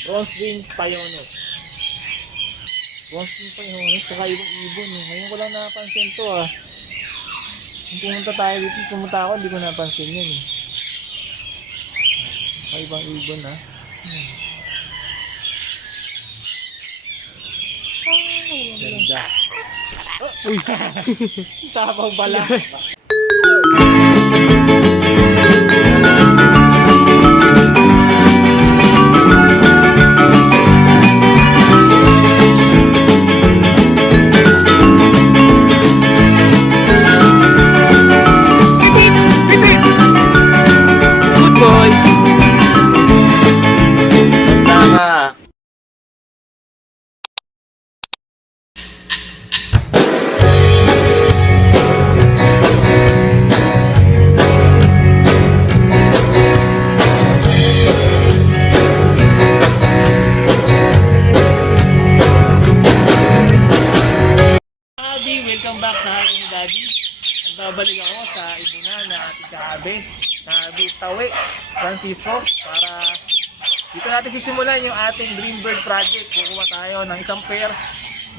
Bronze wing pioneer. Bronze wing pioneer, saka ibang ibon. Ngayon ko lang napansin to ah. Kung pumunta tayo dito, pumunta ako, hindi ko napansin yun eh. Saka ibang ibon ah. Ganda. Oh, uy! Tapang pala. Welcome back sa akin ni Daddy. Nagbabalik ako sa ibunan na ating kaabe na Tawi, Francisco, para dito natin sisimulan yung ating Dreambird project. Kukuha tayo ng isang pair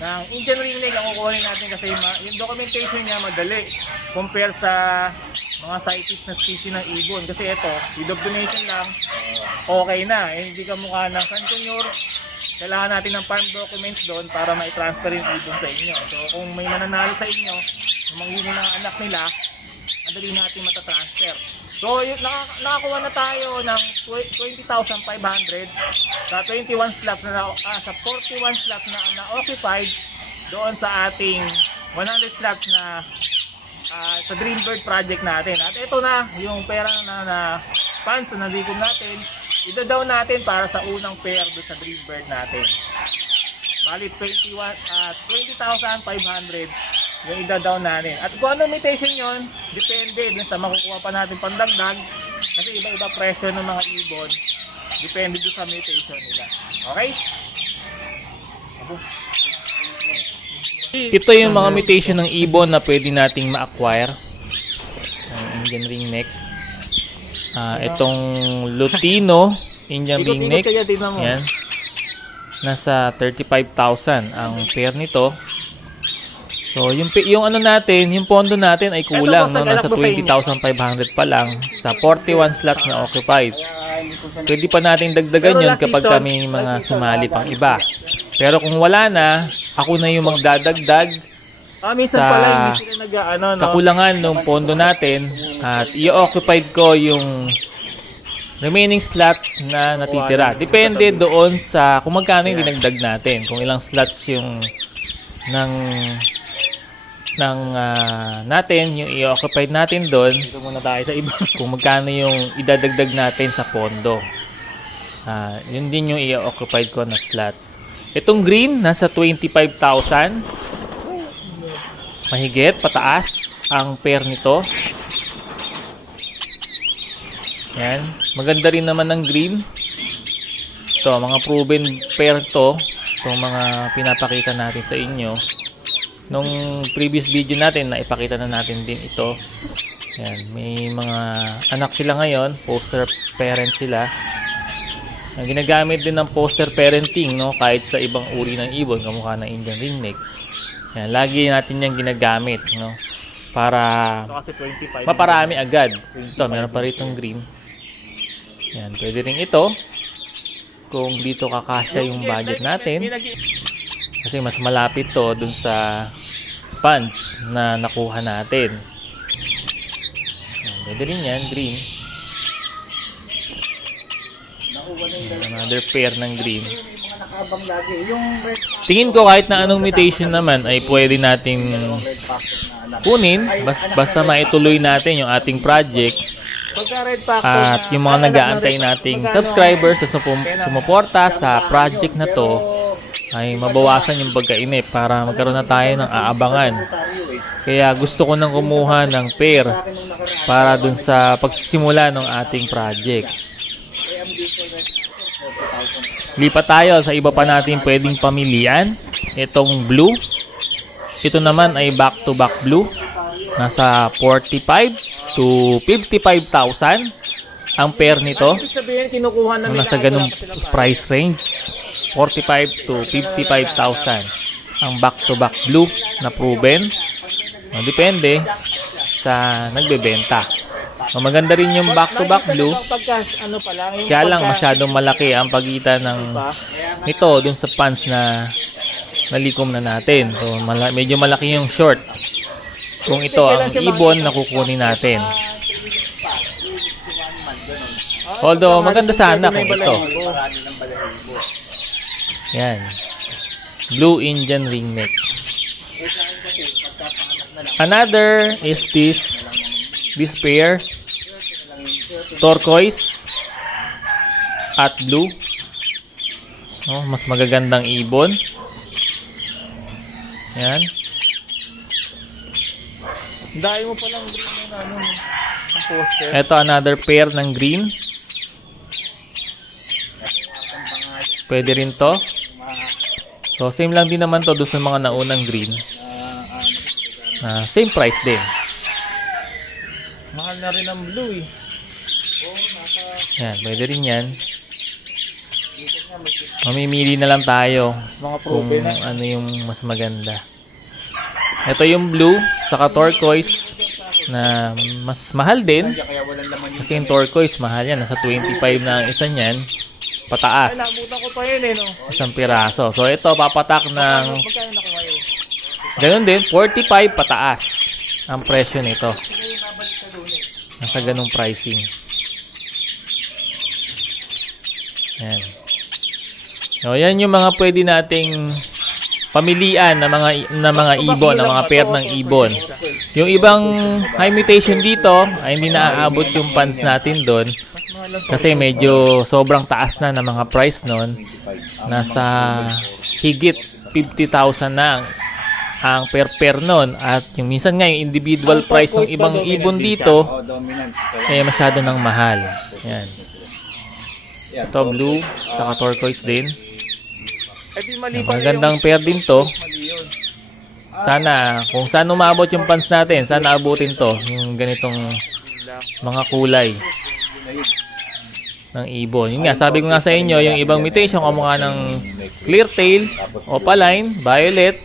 ng Indian ringneck ang kukuhanin natin kasi yung documentation niya madali compare sa mga CITES na species ng ibon. Kasi ito, yung donation lang okay na. Hindi ka mukha ng Santonor. Kailangan natin ng farm documents doon para ma-transfer yung ibon sa inyo. So kung may mananalo sa inyo, yung manghihingin ng anak nila, madali natin matatransfer. So nakakuha na tayo ng 20,500 sa 21 slots na sa 41 slots na occupied doon sa ating 100 slots na sa Dreambird project natin. At ito na yung pera na funds na nadikom natin. Ida-down natin para sa unang pair doon sa Dreambird natin. Bali 20,500 yung ida-down natin. At kung ano mutation yon, depende dun sa makukuha pa natin pandagdag. Kasi iba-iba presyo ng mga ibon. Depende dun sa mutation nila. Okay? Ito yung mga mutation ng ibon na pwede nating ma-acquire. Ang Indian ringneck. Itong Lutino Indian ringneck, yan, nasa 35,000 ang pair nito. So yung ano natin, yung pondo natin ay kulang, no? Nasa 20,500 pa lang sa 41 slots na occupied. Pwede pa natin dagdagan yun kapag kami mga sumali pang iba. Pero kung wala na, ako na yung magdadagdag sa kakulangan ng pondo natin at i-occupied ko yung remaining slots na natitira. Depende doon sa kung magkano yung dinagdag natin. Kung ilang slots yung natin, yung i-occupied natin doon. Dito muna tayo sa iba. Kung magkano yung idadagdag natin sa pondo. Yun din yung i-occupied ko na slots. Itong green, nasa 25,000. Mahigit, pataas ang pair nito. Yan. Maganda rin naman ng green. Ito, mga proven pair to. Itong mga pinapakita natin sa inyo. Nung previous video natin, naipakita na natin din ito. Yan. May mga anak sila ngayon. Poster parent sila. Ang ginagamit din ng poster parenting, no? Kahit sa ibang uri ng ibon, kamukha ng Indian ringneck. Yan, lagi natin yung ginagamit, no? Para maparami agad. Ito, meron pa ritong green. Yan, pwede rin ito. Kung dito kakasya yung budget natin. Kasi mas malapit to dun sa funds na nakuha natin. Yan, pwede rin yan, green. Another pair ng green. Tingin ko kahit na anong mutation naman ay pwede nating kunin basta maituloy natin yung ating project at yung mga nag-aantay nating subscribers sa sumuporta sa project na to ay mabawasan yung pagkainip para magkaroon na tayo ng aabangan. Kaya gusto ko nang kumuha ng pair para dun sa pagsisimula ng ating project. Lipat tayo sa iba pa natin pwedeng pamilian. Itong blue. Ito naman ay back-to-back blue. Nasa 45 to 55,000 ang pair nito. Ibig sabihin, kinukuha na Kung nila. nasa ganung price range, 45 to 55,000 ang back-to-back blue na proven. Depende sa nagbebenta. Maganda rin yung back-to-back blue. Ano pa lang, yung Kaya lang masyadong malaki ang pagitan ng nito dun sa pants na nalikom na natin. So medyo malaki yung short. Kung ito ang ibon na kukunin natin. Although maganda sana kung ito. Yan. Blue Indian ring neck. Another is this pair. Turquoise at blue. Oh, mas magagandang ibon. Yan. Dahil mo palang green na ang poster. Ito another pair ng green. Pwede rin to. So same lang din naman to doon sa mga naunang green. Same price din. Mahal na rin ang blue eh. Yan, pwede rin yan. Mamimili na lang tayo Mga kung probe na. ano yung mas maganda. Ito yung blue, saka turquoise na mas mahal din. Kasi yung turquoise mahal yan. Nasa 25 na ang isa niyan. Pataas. Ay, nabutan ko pa yun eh, no? Isang piraso. So ito papatak ng Magkano na ko ngayon? ganun din, 45 pataas ang presyo nito. Nasa ganung pricing. Yan. So yan yung mga pwede nating pamilian na mga ibon, na mga pair ng ibon. Yung ibang high mutation dito ay hindi naaabot yung pants natin doon kasi medyo sobrang taas na ng mga price noon. Nasa higit 50,000 na ang per noon, at yung minsan nga yung individual price ng ibang ibon dito ay masyado nang mahal. Yan. Ito blue, saka turquoise din. Magandang pair din to. Sana, kung saan umabot yung pants natin, sana abutin to. Yung ganitong mga kulay ng ibon. Yun nga, sabi ko nga sa inyo, yung ibang mutation, kamukha ng clear tail, opaline, violet,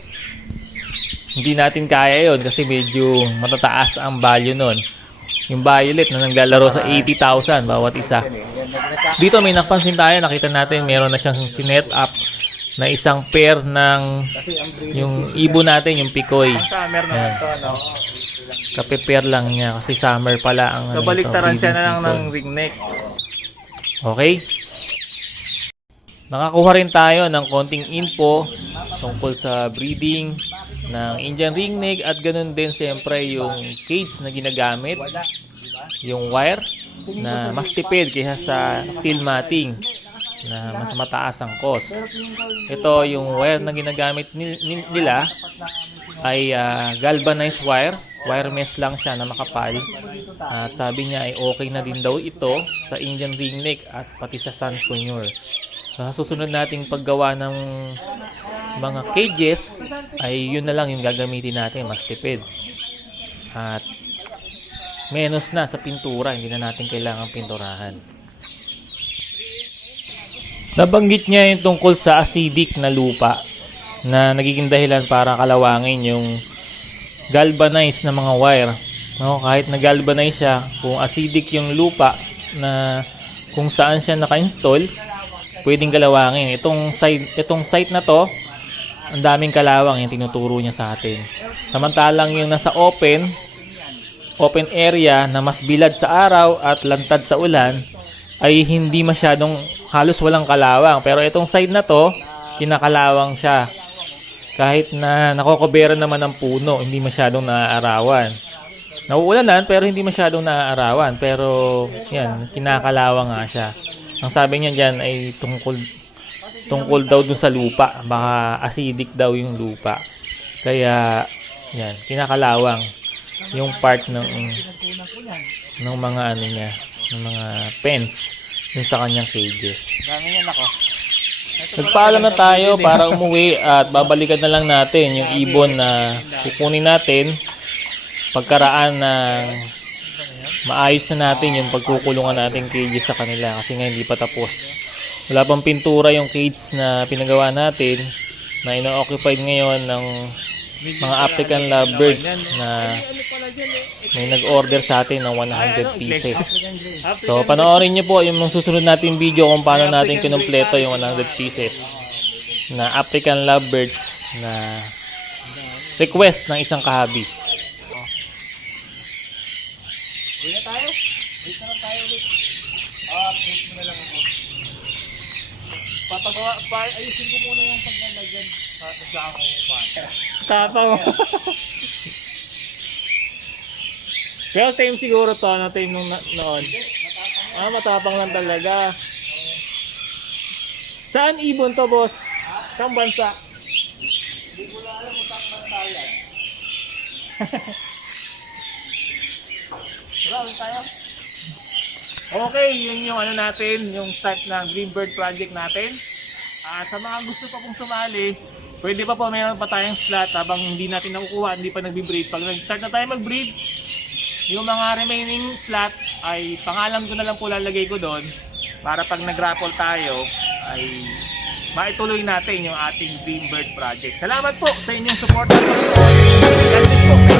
hindi natin kaya yon kasi medyo matataas ang value nun. Yung violet na naglalaro sa 80,000 bawat isa. Dito may napansin tayo, nakita natin meron na siyang sinet up na isang pair ng yung ibon natin, yung pikoy. Summer naman to, no? Kape-pair lang niya kasi summer pala ang Kabaliktaran siya na lang season. ng ring neck. Okay? Nakakuha rin tayo ng konting info tungkol sa breeding ng Indian ringneck at ganun din siyempre yung cage na ginagamit, yung wire na mas tipid kaysa sa steel matting na mas mataas ang cost. Ito yung wire na ginagamit nila ay galvanized wire. Wire mesh lang siya na makapal. At sabi niya ay okay na din daw ito sa Indian ringneck at pati sa Sun Conure. Sa susunod nating paggawa ng mga cages ay yun na lang yung gagamitin natin, mas tipid. At menos na sa pintura, hindi na natin kailangan pinturahan. Nabanggit niya yung tungkol sa acidic na lupa na nagiging dahilan para kalawangin yung galvanized na mga wire. No, kahit na galvanize siya, kung acidic yung lupa na kung saan siya naka-install, pwedeng kalawangin. Itong site na to, ang daming kalawang yung tinuturo niya sa atin. Samantalang yung nasa open area na mas bilad sa araw at lantad sa ulan ay hindi masyadong, halos walang kalawang. Pero itong side na to, kinakalawang siya. Kahit na nakokobera naman ng puno, hindi masyadong naaarawan. Nauulanan pero hindi masyadong naaarawan. Pero yan, kinakalawang nga siya. Ang sabi niya dyan ay tungkol daw dun sa lupa. Baka acidic daw yung lupa. Kaya yan, kinakalawang yung part ng mga ano niya, ng mga pens dun sa kanyang cages. Dami yan ako. Nagpaalam na tayo para umuwi at babalikan na lang natin yung ibon na kukunin natin pagkaraan ng maayos na natin yung pagkukulungan natin cage sa kanila kasi nga hindi pa tapos. Wala pang pintura yung cage na pinagawa natin na ino-occupied ngayon ng mga African lovebirds na may nag-order sa atin ng 100 pieces. So, panoorin nyo po yung susunod natin video kung paano natin kinumpleto yung 100 pieces na African lovebirds na request ng isang kahabi. Uwi na tayo? Wait na lang tayo ulit. Wait mo na lang ako. Ayusin ko muna yung paglalagyan. Nagsa ako pa. Tapang mo. Well, time siguro to, na time nung noon. Matapang lang talaga. Saan ibon to, boss? Saan bansa? Hindi ko na alam kung saan man tayo yan. Wala, ulit tayo. Okay, yun yung ano natin, yung start ng Dreambird project natin. Sa mga gusto pa pong sumali, pwede pa po, mayroon pa tayong slot habang hindi natin nakukuha, hindi pa nagbe-breed. Pag nag-start na tayo mag-breed, yung mga remaining slot ay pangalan ko na lang po lalagay ko doon para pag nag-raffle tayo ay maituloy natin yung ating Dreambird project. Salamat po sa inyong support. God bless po.